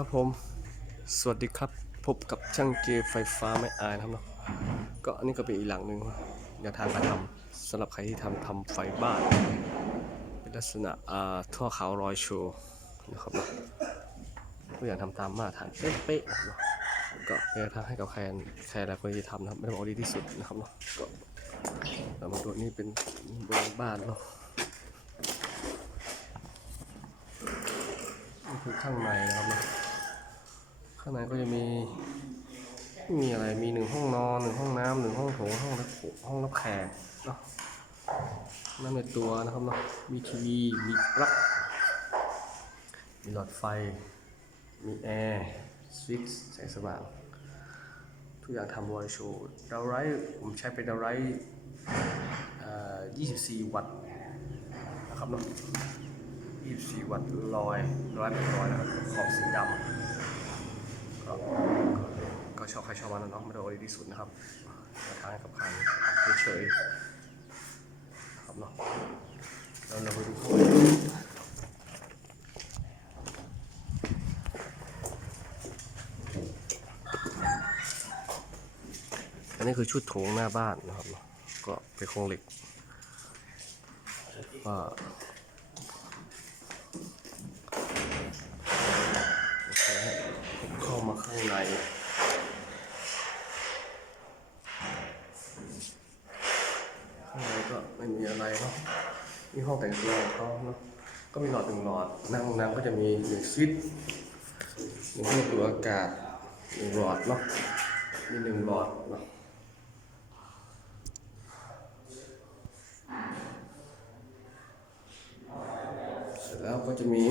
ครับผม สวัสดีครับ พบกับช่างเจไฟฟ้าไม่อายนะครับเนาะ ก็อันนี้ก็เป็นอีกหลังหนึ่งแนวทางการทำสำหรับใครที่ทำทำไฟบ้าน เป็นลักษณะอ่าท่อขาวรอยโชว์นะครับเนาะก็อยากทำตามมาตรฐานเป๊ะๆนะครับเนาะก็เป็นทางให้กับใครใครหลายคนที่ทำนะครับไม่ได้บอกว่าดีที่สุดนะครับเนาะก็เรามาดูนี่เป็นบนบ้านเนาะนี่คือข้างในนะครับนะ ข้างในก็จะมีมีอะไรมีหนึ่งห้องนอนหนึ่งห้องน้ำหนึ่งห้องโถงห้องรับห้องรับแขกเนาะนั่นในตัวนะครับเนาะมีทีวีมีปลั๊กมีหลอดไฟ มีแอร์สวิตช์แสงสว่าง ทุกอย่างทำโดยโชว์ดาวไรท์ผมใช้เป็นดาวไรท์เอ่อ24 วัตต์นะครับเนาะ24 วัตต์ลอยร้อยเป็นร้อยนะครับขอบสีดำ ชอบใครชอบมันนะเนาะไม่ได้ว่าดีที่สุดนะครับมาทางกับใครเฉยๆครับเนาะแล้วเราไปดูข้างอันนี้คือชุดโถงหน้าบ้านนะครับ ก็เป็นโครงเหล็กว่า โอเคฮะเข้ามาข้างใน ข้างใน ก็ไม่มีอะไรเนาะนี่ห้องแต่งตัวของเขาเนาะก็มีหลอดหนึ่งหลอด นั่งน้ำก็จะมีหนึ่งสวิตช์หนึ่งเครื่องดูดอากาศหนึ่งหลอดเนาะมีหนึ่งหลอดเนาะเสร็จแล้วก็จะมี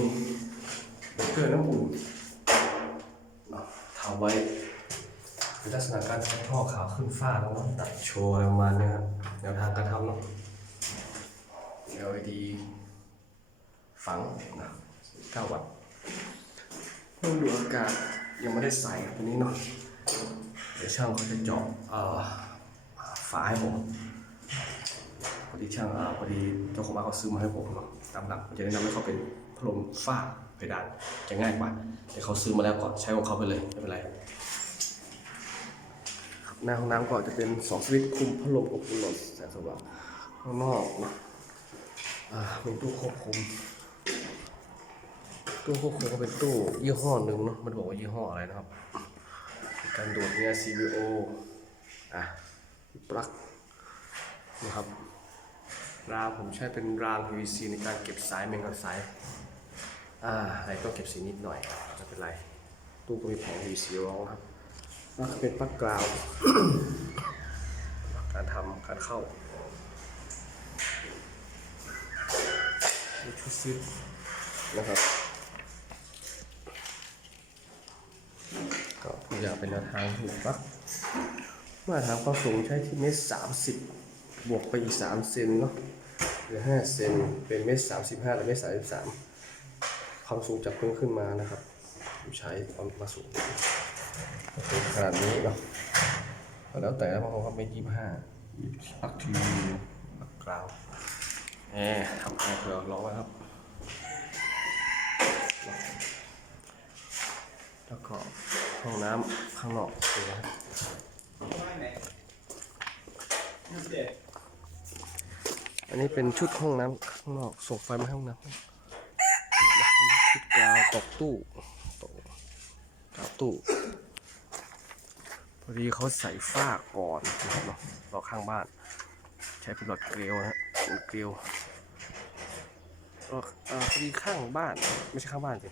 เครื่องน้ำอุ่นเนาะทำไว้ เป็นลักษณะการใช้ท่อขาวขึ้นฟ้าแล้วก็ตัดโชว์อะไรประมาณนี้ครับแนวทางการทำเนาะ LED ฝังนะ9วัตต์เครื่องดูอากาศยังไม่ได้ใส่ครับตัวนี้เนาะเดี๋ยวช่างเขาจะเจาะเอ่อฝาให้ผมพอดีช่างอ่าพอดีเจ้าของบ้านเขาซื้อมาให้ผมเนาะตามหลักผมจะแนะนำให้เขาเป็นพัดลมฝ้าเพดานจะง่ายกว่าแต่เขาซื้อมาแล้วก็ใช้ของเขาไปเลยไม่เป็นไร หน้าห้องน้ำก็จะเป็นสองสวิตช์คุมพัดลมกับพัดลมแสงสว่างข้างนอกนะอ่าเป็นตู้ควบคุมตู้ควบคุมก็เป็นตู้ยี่ห้อหนึ่งเนาะมันบอกว่ายี่ห้ออะไรนะครับ การดูดเนี่ย CVO อะปลั๊กนะครับรางผมใช้เป็นราง PVC ในการเก็บสายเมงกับสายอ่าอะไรต้องเก็บสีนิดหน่อยไม่เป็นไรตู้ก็มีแผง PVC รองครับ เป็นปลั๊กกราว การทำการเข้ามีชุดซิปนะครับก็ทุกอยางเป็นแนวทางถูกปลั๊กมาตรฐานความสูงใช้ที่เมตรสามสิบบวกไปอีกสามเซนเนาะหรือห้าเซนเป็นเมตรสามสิบห้าหรือเมตรสามสิบสามความสูงจากพื้นขึ้นมานะครับ ใช้ความมาสูง ขนาดนี้เนาะก็แล้วแต่แล้วบางคนก็ไม่ยี่ห้าปักทีปักกราวแหมทำแอร์เผื่อร้องไว้ครับ แล้วก็ห้องน้ำข้างนอกนะครับอันนี้เป็นชุดห้องน้ำข้างนอกส่งไฟมาให้ห้องน้ำชุดกาวตกตู้ตกกาวตู้ พอดีเขาใส่ฝ้าก่อนนะครับเนาะรอข้างบ้าน ใช้เป็นหลอดเกลียวนะฮะเป็นเกลียวรอเออพอดีข้างบ้านไม่ใช่ข้างบ้านสิ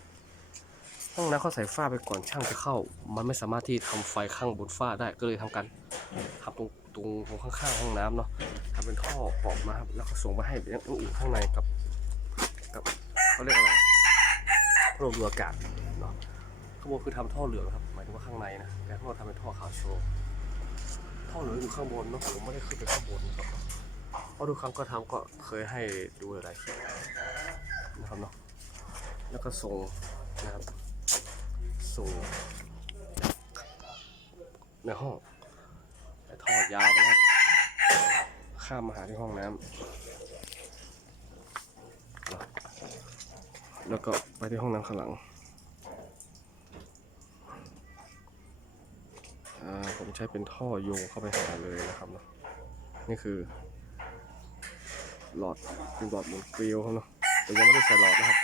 ห้องน้ำเขาใส่ฝ้าไปก่อนช่างจะเข้า มันไม่สามารถที่ทำไฟข้างบนฝ้าได้ก็เลยทำการทำตรงตรงตรงข้างๆห้องน้ำเนาะทำเป็นท่อออกมาครับแล้วก็ส่งไปให้เป็นอย่างอื่นข้างในกับกับเขาเรียกอะไรพัดลมดูดอากาศาะข้างบนคือทำท่อเหลืองครับ หมายถึงว่าข้างในนะ แต่ข้างนทำเป็นท่อขาวโชว์ ท่อเหลืองอยู่ข้างบนเนาะ ผมไม่ได้ขึ้นไปข้างบนนะครับเพราะทุกครั้งก็ทำก็เคยให้ดูหลายคลิปนะครับเนาะ แล้วก็ส่งนะครับ ส่งในห้องแต่ท่อยาวนะครับ ข้ามมาหาที่ห้องน้ำแล้วก็ไปที่ห้องน้ำข้างหลัง ใช้เป็นท่อโยงเข้าไปหาเลยนะครับเนาะนี่คือ หลอดเป็นหลอดหมุนเกลียวครับเนาะแต่ยังไม่ได้ใส่หลอดนะครับ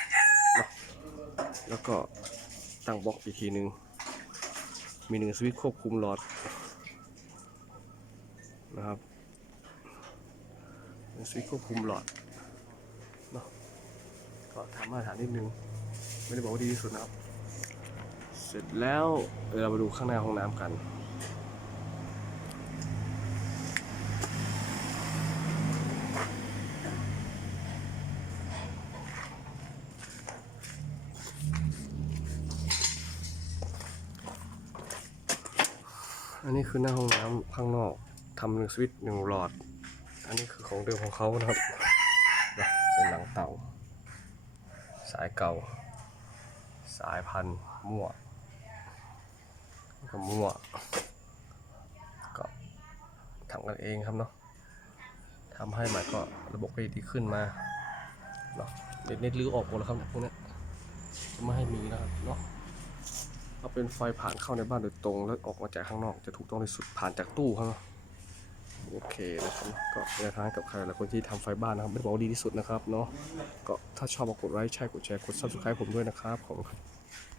เนาะแล้วก็ตั้งบล็อกอีกทีหนึ่งมีหนึ่งสวิตช์ควบคุมหลอดนะครับสวิตช์ควบคุมหลอดเนาะก็ทำมาตรฐานนิดนึง ไม่ได้บอกว่าดีที่สุดนะครับ เสร็จแล้วเดี๋ยวเรามาดูข้างหน้าห้องน้ำกัน อันนี้คือหน้าห้องน้ำข้างนอกทำหนึ่งสวิตช์หนึ่งหลอด อันนี้คือของเดิมของเขานะครับ เป็นหลังเต่า สายเก่า สายพันธุ์มั่วก็มั่วก็ทำกันเองครับเนาะทำให้หมายก็ระบบก็ดีขึ้นมาเนาะเน็ตเน็ตลื้อออกหมดแล้วครับพวกนี้จะไม่ให้มีนะครับเนาะ เอาเป็นไฟผ่านเข้าในบ้านโดยตรง แล้วออกมาจากข้างนอกจะถูกต้องที่สุดผ่านจากตู้ครับโอเคนะครับก็แนวทางกับใครหลายคนที่ทำไฟบ้านนะครับไม่บอกดีที่สุดนะครับเนาะก็ถ้าชอบกดไลค์ใช่กดแชร์กดซับสไคร b ์ผมด้วยนะครับขอบคุณครับ